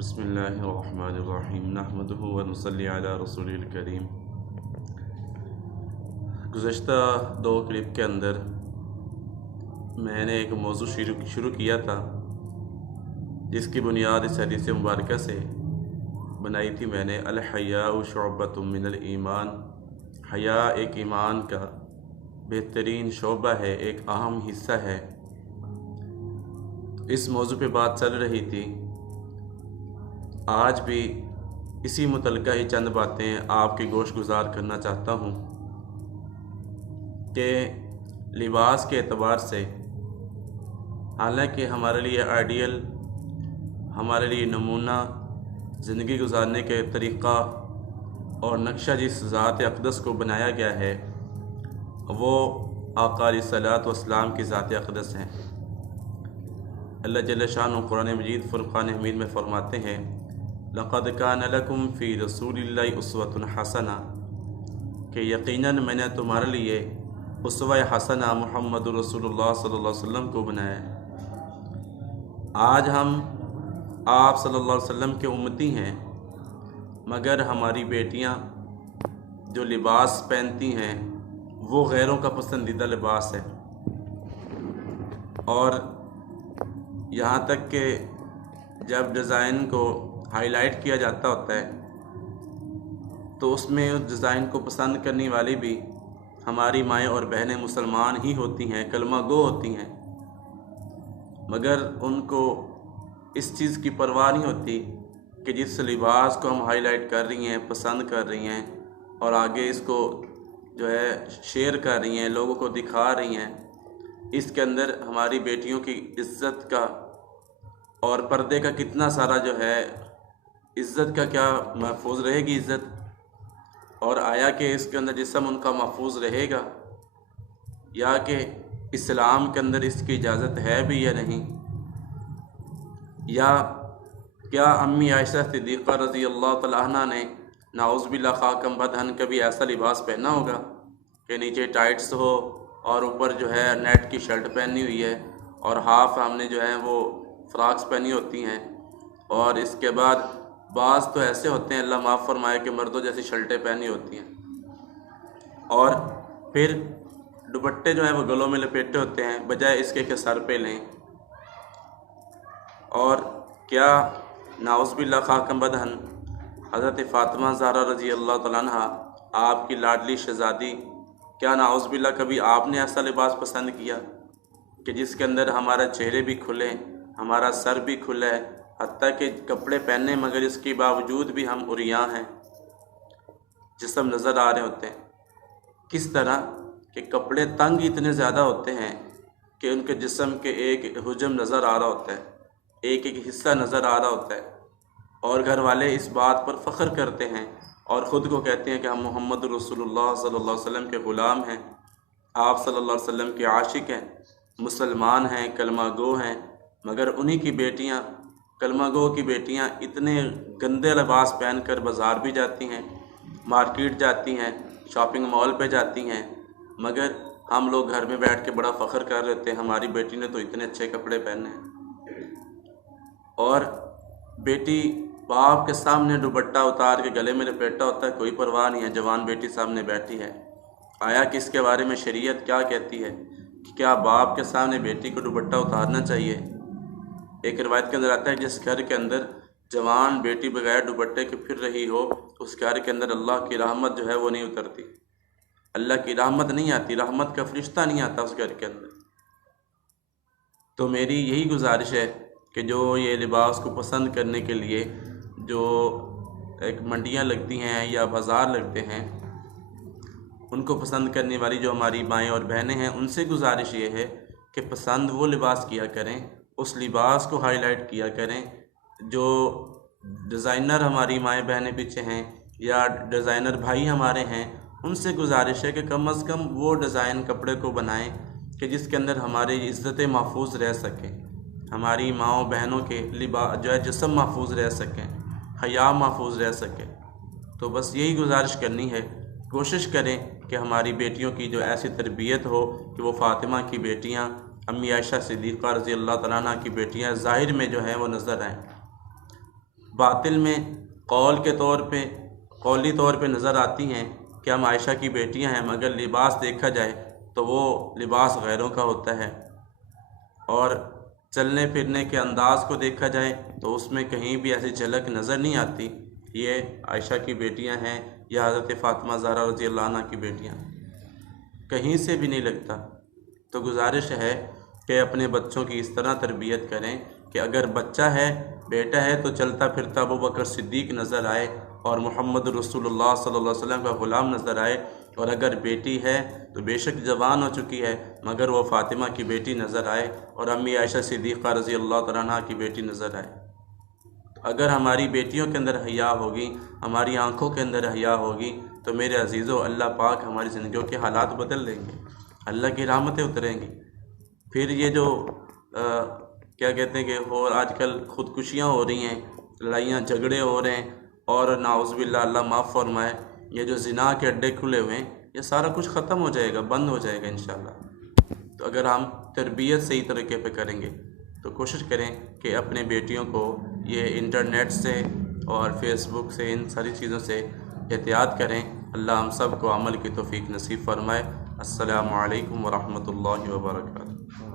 बिस्मिल्लाहिर्रहमानिर्रहीम नहमदुहु व नुसल्ली अला रसूलिल करीम। गुज़श्ता 2 क्लिप के अंदर मैंने एक मौजू शुरू किया था जिसकी बुनियाद इस हदीस मुबारक से बनाई थी मैंने। अल हयाउ शुअबतुम मिनल ईमान, हया एक ईमान का बेहतरीन शोबा है, एक अहम हिस्सा है। इस मौजू पे बात चल रही थी। आज भी इसी मुतल्लिक़ा ही चंद बातें आपकी गोश गुजार करना चाहता हूँ कि लिबास के एतबार से, हालांकि हमारे लिए आइडियल, हमारे लिए नमूना ज़िंदगी गुजारने के तरीक़ा और नक्शा जिस ज़ात अक़दस को बनाया गया है वो आका अलैहिस्सलातु वस्सलाम की ज़ात अक़दस है। अल्लाह जल्ल शानुहु कुरान मजीद फ़ुरक़ान हमीद में फ़रमाते हैं, लक़द कान लकुम फ़ी रसूलिल्लाहि उस्वतुन हसना, कि यकीनन मैंने तुम्हारे लिए उस्वा हसना मुहम्मदुर रसूलुल्लाह सल्लल्लाहु अलैहि वसल्लम को बनाया है। आज हम आप सल्लल्लाहु अलैहि वसल्लम के उम्मती हैं, मगर हमारी बेटियां जो लिबास पहनती हैं वो गैरों का पसंदीदा लिबास है। और यहाँ तक कि जब डिज़ाइन को हाईलाइट किया जाता होता है तो उसमें उस डिज़ाइन को पसंद करने वाली भी हमारी माएँ और बहनें मुसलमान ही होती हैं, कलमा गो होती हैं, मगर उनको इस चीज़ की परवाह नहीं होती कि जिस लिबास को हम हाईलाइट कर रही हैं, पसंद कर रही हैं और आगे इसको जो है शेयर कर रही हैं, लोगों को दिखा रही हैं, इसके अंदर हमारी बेटियों की इज़्ज़त का और पर्दे का कितना सारा जो है, इज़्ज़त का क्या महफूज रहेगी इज़्ज़त, और आया कि इसके अंदर जिस्म उनका महफूज रहेगा, या कि इस्लाम के अंदर इसकी इजाज़त है भी या नहीं। या क्या अम्मी आयशा सिद्दीक़ा रज़ी अल्लाह तआला अन्हा ने नाउज़ुबिल्लाह खाकम बदहन कभी ऐसा लिबास पहना होगा कि नीचे टाइट्स हो और ऊपर जो है नेट की शर्ट पहनी हुई है और हाफ हमने जो है वो फ्रॉक्स पहनी होती हैं, और इसके बाद बाज़ तो ऐसे होते हैं, अल्लाह माफ़ फरमाए, कि मर्दों जैसी शर्टें पहनी होती हैं, और फिर दुपट्टे जो हैं वो गलों में लपेटे होते हैं, बजाय इसके कि सर पे लें। और क्या नाउज़ुबिल्लाह खाकम बदहन हज़रत फ़ातिमा ज़हरा रज़ी अल्लाह तआला अन्हा, आपकी लाडली शहज़ादी, क्या नाउज़ुबिल्लाह कभी आपने ऐसा लिबास पसंद किया कि जिसके अंदर हमारा चेहरे भी खुले, हमारा सर भी खुला है, हत्ता कि कपड़े पहने मगर इसके बावजूद भी हम उरियां हैं, जिस्म नज़र आ रहे होते हैं। किस तरह के कपड़े तंग इतने ज़्यादा होते हैं कि उनके जिस्म के एक हुजम नज़र आ रहा होता है, एक एक हिस्सा नज़र आ रहा होता है, और घर वाले इस बात पर फ़ख्र करते हैं और ख़ुद को कहते हैं कि हम मोहम्मद रसूलुल्लाह सल्लल्लाहु अलैहि वसल्लम के ग़ुलाम हैं, आप सल्लल्लाहु अलैहि वसल्लम के आशिक हैं, मुसलमान हैं, कलमा गो हैं। मगर उन्हीं की बेटियां, कलमा गो की बेटियां इतने गंदे लिबास पहन कर बाज़ार भी जाती हैं, मार्केट जाती हैं, शॉपिंग मॉल पे जाती हैं, मगर हम लोग घर में बैठ के बड़ा फ़ख्र कर लेते हैं, हमारी बेटी ने तो इतने अच्छे कपड़े पहने हैं। और बेटी बाप के सामने दुपट्टा उतार के गले में लपेटा होता है, कोई परवाह नहीं है, जवान बेटी सामने बैठी है। आया कि इसके बारे में शरीयत क्या कहती है कि क्या बाप के सामने बेटी को दुपट्टा उतारना चाहिए? एक रिवायत के अंदर आता है, जिस घर के अंदर जवान बेटी बगैर दुपट्टे के फिर रही हो, उस घर के अंदर अल्लाह की रहमत जो है वो नहीं उतरती, अल्लाह की रहमत नहीं आती, रहमत का फरिश्ता नहीं आता उस घर के अंदर। तो मेरी यही गुजारिश है कि जो ये लिबास को पसंद करने के लिए जो एक मंडियाँ लगती हैं या बाज़ार लगते हैं, उनको पसंद करने वाली जो हमारी माएँ और बहनें हैं, उनसे गुजारिश ये है कि पसंद वो लिबास किया करें, उस लिबास को हाईलाइट किया करें जो डिज़ाइनर हमारी माएँ बहनें पीछे हैं या डिज़ाइनर भाई हमारे हैं, उनसे गुजारिश है कि कम अज़ कम वो डिज़ाइन कपड़े को बनाएं कि जिसके अंदर हमारी इज़्ज़तें महफूज रह सकें, हमारी माँओं बहनों के लिबास जो है जिस्म महफूज रह सकें, हया महफूज रह सके। तो बस यही गुजारिश करनी है, कोशिश करें कि हमारी बेटियों की जो ऐसी तरबियत हो कि वो फ़ातिमा की बेटियाँ, अम्मी आयशा सिद्दीक़ा रज़ी अल्लाह तआला अन्हा की बेटियाँ ज़ाहिर में जो हैं वो नज़र आएँ। बातिल में कौली तौर पे नज़र आती हैं कि हम आयशा की बेटियां हैं, मगर लिबास देखा जाए तो वो लिबास गैरों का होता है, और चलने फिरने के अंदाज़ को देखा जाए तो उसमें कहीं भी ऐसी झलक नज़र नहीं आती ये आयशा की बेटियां हैं या हज़रत फ़ातिमा ज़हरा रज़ी अल्लाह अन्हा की बेटियां, कहीं से भी नहीं लगता। तो गुजारिश है कि अपने बच्चों की इस तरह तरबियत करें कि अगर बच्चा है, बेटा है, तो चलता फिरता अबू बकर सिद्दीक़ नज़र आए और मोहम्मद रसूलुल्लाह सल्लल्लाहु अलैहि वसल्लम का ग़ुलाम नज़र आए, और अगर बेटी है तो बेशक जवान हो चुकी है मगर वो फ़ातिमा की बेटी नज़र आए और अम्मी आयशा सिद्दीक़ा रज़ी अल्लाह तआला अन्हा की बेटी नज़र आए। अगर हमारी बेटियों के अंदर हया होगी, हमारी आँखों के अंदर हया होगी, तो मेरे अजीज़ों अल्लाह पाक हमारी ज़िंदगियों के हालात बदल देंगे, अल्लाह की रहमतें उतरेंगी। फिर ये जो क्या कहते हैं कि और आजकल ख़ुदकुशियाँ हो रही हैं, लड़ाइयाँ झगड़े हो रहे हैं, और नाउज़ुबिल्लाह अल्लाह माफ़ फरमाए, ये जो ज़िना के अड्डे खुले हुए हैं, ये सारा कुछ ख़त्म हो जाएगा, बंद हो जाएगा इंशाअल्लाह। तो अगर हम तरबियत सही तरीके पे करेंगे तो कोशिश करें कि अपने बेटियों को ये इंटरनेट से और फेसबुक से, इन सारी चीज़ों से एहतियात करें। अल्लाह हम सब को अमल की तौफ़ीक नसीब फ़रमाए। अस्सलामु अलैकुम व रहमतुल्लाहि व बरकातुहू।